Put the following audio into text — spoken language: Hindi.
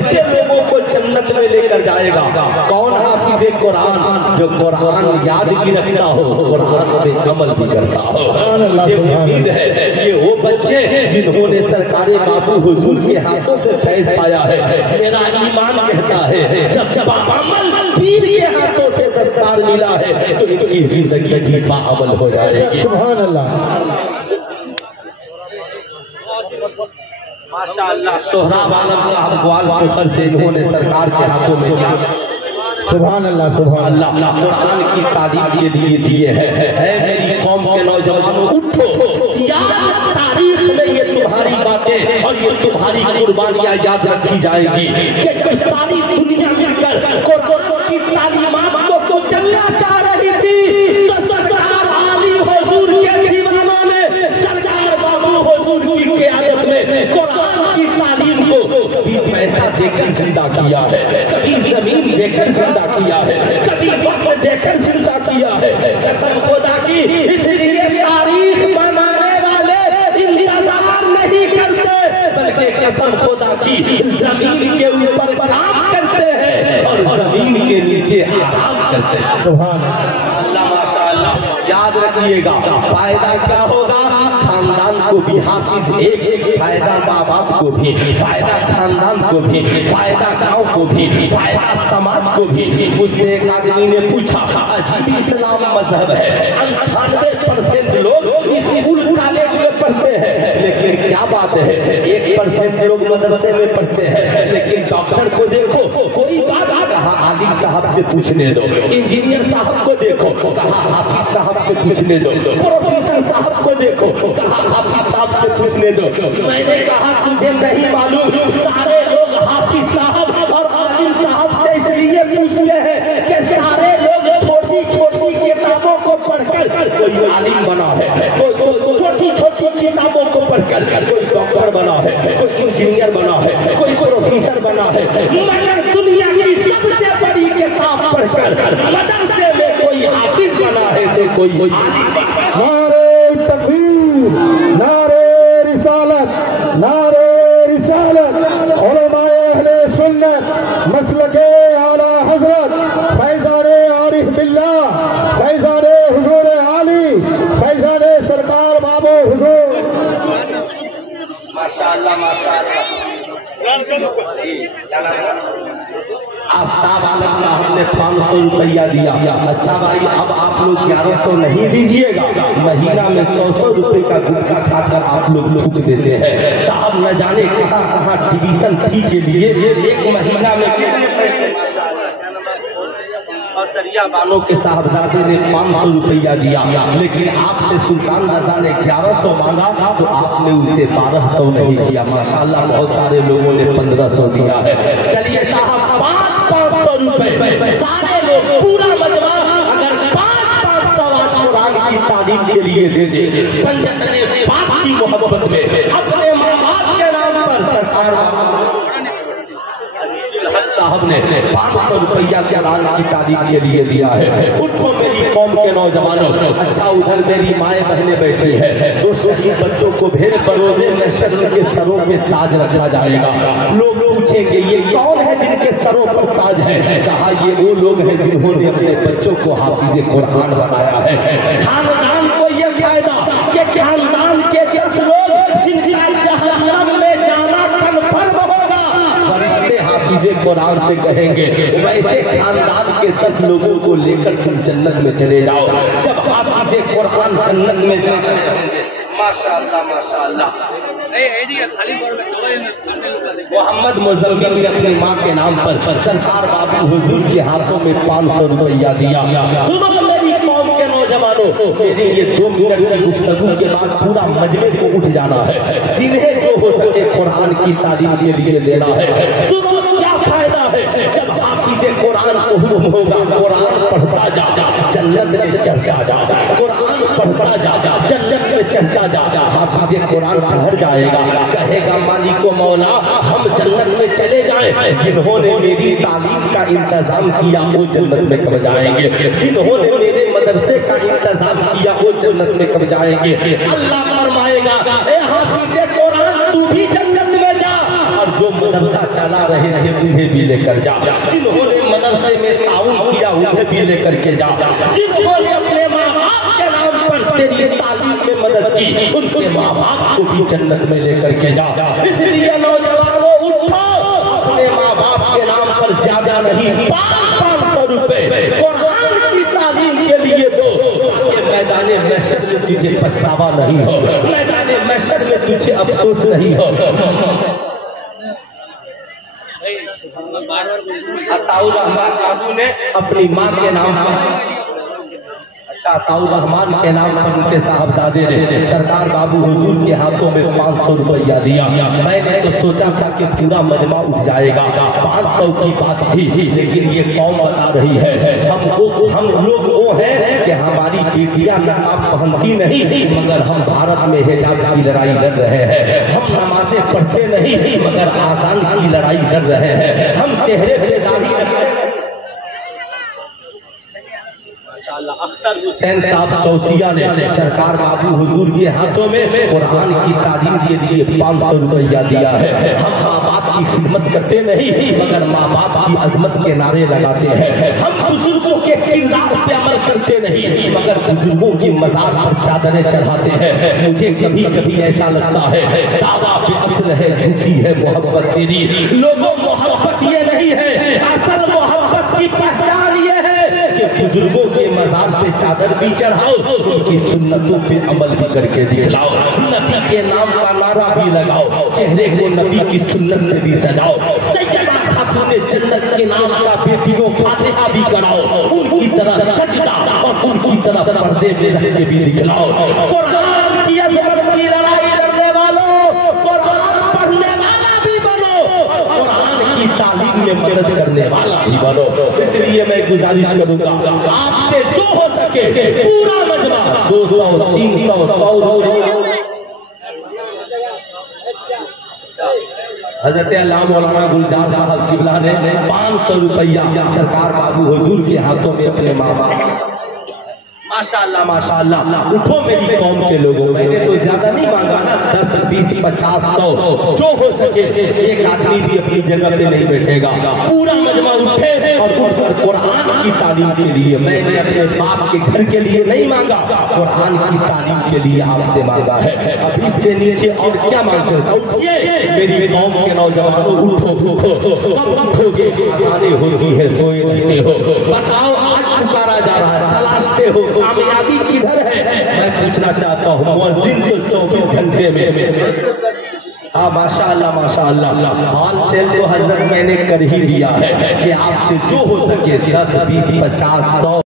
वैसे लोगों को जन्नत में लेकर जाएगा। कौन हाफिज कुरान? जो कुरान याद भी रखता हो, कुरान पे अमल भी करता हो। ये उम्मीद है ये वो बच्चे जिन्होंने सरकारे बाबू हुजूर के हाथों से फैज पाया है। मेरा ईमान कहता है जब जब अमल पीर के हाथों से दस्तार मिला है तो इनकी जिंदगी भी बाअमल हो जाएगी। सुभान अल्लाह, माशाअल्लाह। सोहराब आलम साहब ग्वाल से इन्होंने सरकार के हाथों में दिया। सुभान अल्लाह, सुभान अल्लाह। कुरान की तालीम के लिए दिए है मेरी कौम के नौजवानों, उठो याद तारीख में ये तुम्हारी बातें और ये तुम्हारी कुर्बानियां याद रखी जाएगी कि सारी दुनिया मिलकर कुरान की तालीमात को चलना चाह रही थी तो सरकार आली हुजूर के दीवानों ने सरकार बाबू हुजूर की क़यादत में कुरान की तालीम को कभी पैसा देकर जिंदा किया है, कभी जमीन देकर जिंदा किया है, कभी वक्त देकर जिंदा किया है। कसम खुदा की, इसलिए तारीख बनाने वाले इंतजार नहीं करते बल्कि कसम खुदा की जमीन के ऊपर काम करते हैं और जमीन के नीचे आराम करते हैं। सुभान अल्लाह, माशाअल्लाह। याद रखिएगा फायदा क्या होगा? खानदान को भी हाफिज एक फायदा, माँ बाप को भी फायदा, खानदान को भी फायदा, गांव को भी फायदा, समाज को भी। मुझसे एक आदमी ने पूछा अजीब इस्लाम मजहब है, 98% लोग स्कूल कॉलेज में पढ़ते हैं लेकिन क्या बात है 1% लोग मदरसे में पढ़ते हैं। लेकिन डॉक्टर को देखो कोई बात कहा आलिम साहब से पूछने दो, इंजीनियर साहब को देखो कहा हाफिज साहब से पूछने दो, प्रोफेसर साहब को देखो कहा हाफिज साहब से पूछने दो। मैंने कहा तुझे नहीं मालूम सारे लोग हाफिज साहब और आलिम साहब से इसलिए पूछते हैं कि सारे लोग छोटी छोटी किताबों को पढ़कर कोई आलिम बना है, कोई छोटी छोटी किताबों को पढ़कर कोई डॉक्टर बना है, कोई इंजीनियर बना है, कोई प्रोफेसर बना है, मगर दुनिया की सबसे बड़ी किताब पढ़कर मदरसे में कोई हाफिज बना है तो कोई आलिम बना है। नारे तकबीर, नारे रिसालत, नारे रिसालत। उलमाए अहले सुन्नत, मसलके आला हजरत, फैज़ाने आरिफ बिल्लाह, फैज़ाने हुजूर आली, फैज़ाने सरकार बाबू हुजूर। माशाअल्लाह, माशाअल्लाह। आफ्ताब आलम साहब ने 500 रुपया दिया। अच्छा भाई, अब आप लोग 1100 नहीं दीजिएगा, महीना में 100 रुपए का गुटखा खाकर आप लोग थूक देते हैं। साहब न जाने कहाँ कहाँ डिवीजन फी के लिए एक महीना में कितने पैसे। माशाअल्लाह, औसरिया वालों के साहबजादे ने 500 रुपया दिया, लेकिन आपसे सुल्तान रजा ने 1100 मांगा तो आपने उसे 1200 नहीं किया। माशाअल्लाह, बहुत सारे लोगों ने 1500 दिया है। चलिए साहब, 500 रुपए सारे लोग पूरा मजमा अगर 500 कुरान की तालीम के लिए दे दे, पंजतने बाप की मोहब्बत में अपने माँ बाप के नाम पर सरकार साहब ने 500 रुपया कुरान की तालीम के लिए दिया है। उठो मेरी कौम के नौजवानों। अच्छा, उधर मेरी माएँ बहनें बैठी है, 2 शहीद बच्चों को भेड़ बरोदे में शख्स के सरों पे ताज रखा जाएगा। लोग पूछेंगे ये कौन है जिनके सरों पर ताज है? कहा ये वो लोग हैं जिन्होंने अपने बच्चों को हाफिज कुरान बनाया है। खानदान को ये फायदा कि खानदान के 10 लोग जिनका जहन्नम में जाना कन्फर्म होगा, फरिश्ते हाफिज कुरान से कहेंगे वैसे खानदान के 10 लोगों को लेकर तुम जन्नत में चले जाओ। जब हाफिज कुरान जन्नत में जाएंगे, माशाअल्लाह, माशाअल्लाह। मोहम्मद मुज़म्मिल ने अपनी माँ के नाम पर सरकार बाबू हुजूर के हाथों में 500 रुपया दिया। सुनो मेरी कौम के नौजवानों, मेरे ये 2 मिनट की गुफ्तगू के बाद पूरा मजमे को उठ जाना है। जिन्हें जो हो सके कुरान की तालीम के लिए देना है। सुनो क्या फायदा है जब हाफिज़ कुरान को हुक्म होगा कुरान पढ़ता जा, जन्नत में चढ़ता जा, कुरान पढ़ता जा, जन्नत में चढ़ता जा। हाफिज़ कुरान घर जाएगा, कहेगा मालिको मौला हम जन्नत में चले जाएं, जिन्होंने मेरी तालीम का इंतजाम किया वो जन्नत में कब जाएंगे, जिन्होंने मेरे मदरसे का इंतजाम किया वो जन्नत में कब जाएंगे। अल्लाह फरमाएगा ए हाफिज़ कुरान तू भी जन्नत में जा, और जो मदरसा चला रहे थे उन्हें भी लेकर जा, जिन्होंने मदरसे में ताउन किया उन्हें भी लेकर के जा, जिन्होंने अपने माँ बाप के नाम पर तेरी तालीम में मदद की उनके माँ बाप को भी जन्नत में लेकर के जा। इसलिए नौजवानों उठो, अपने माँ बाप के नाम पर ज्यादा नहीं 500 रुपए कुरान की तालीम के लिए दो, मैदाने महशर में तुझे पछतावा नहीं हो, मैदाने महशर में तुझे अफसोस नहीं हो। अताउर रहमान बाबू ने अपनी माँ के नाम पर, अच्छा अताउर रहमान के नाम पर उनके साहबजादे ने सरकार बाबू हुजूर के हाथों में 500 रुपया दिया। मैंने तो सोचा था कि पूरा मजमा उठ जाएगा, 500 की बात थी, लेकिन ये कौम बता रही है हम लोग वो है कि हमारी बेटियां नकाब पहनती नहीं, मगर हम भारत में हिजाब की लड़ाई लड़ रहे हैं, हम नमाजें पढ़ते नहीं मगर आजान की लड़ाई लड़ रहे हैं, हम चेहरे पे दाढ़ी रखते। अख्तर हुसैन साहब चौसिया ने सरकार बाबू हुजूर के हाथों में कुरान की तालीम के लिए 500 रुपया दिया है। हम माँ बाप की खिदमत करते नहीं मगर माँ बाप की अजमत के नारे लगाते हैं, हम बुजुर्गों के किरदार पे अमल करते नहीं मगर बुजुर्गों की मज़ार पर चादरें चढ़ाते हैं। मुझे कभी कभी ऐसा लगता है दावा बेअसल है, झूठी है मोहब्बत तेरी। लोगों मोहब्बत ये नहीं है, असल मोहब्बत की पहचान ये है कि बुजुर्गों के मज़ार पे चादर भी चढ़ाओ, उनकी सुन्नतों पे अमल भी करके दिखलाओ, नबी के नाम का नारा भी लगाओ, चेहरे को नबी की सुन्नत से भी सजाओ, सैयदा खातूने जन्नत के नाम का बेटियों फातिहा भी कराओ, उनकी तरह सजदा और उनकी तरह पर्दे में रहते भी दिखलाओ। कुरान की अज़मत की लड़ाई लड़ने वालों, कुरान पढ़ने वाला भी बनो, कुरान की तालीम में मदद करने वाला भी बनो। इसलिए मैं गुजारिश करूंगा आपसे जो हो सके पूरा मजमा 200, 300, 100 हजरत अल्लाह मौलाना गुलजार साहब किबला ने 500 रुपया सरकार बाबू हुजूर के हाथों में अपने माँ बाप, माशाअल्लाह माशाअल्लाह। उठो मेरी कौम के लोगों, मैंने तो ज्यादा नहीं मांगा ना, 10, 20, 50, 100 जो हो सके। एक आदमी भी अपनी जगह पे नहीं बैठेगा, पूरा मजमा उठे और उठकर कुरान की तालीम के लिए, मैंने अपने बाप के घर के लिए नहीं मांगा, कुरान की तालीम के लिए आपसे मांगा है। अब इससे नीचे और क्या मांग सकता? उठिए मेरी कौम के नौजवानों, उठो उठोगे, आसानी होती है, सोए रहते हो, बताओ आज पुकारा जा रहा है, तलाशते हो कामयाबी किधर है? मैं पूछना चाहता हूँ मुअज्जिन तो 24 घंटे में, हाँ माशाअल्लाह माशाअल्लाह, हाल सेल तो हजरत मैंने कर ही दिया है कि आपसे जो हो सके 10, 20, 50, 100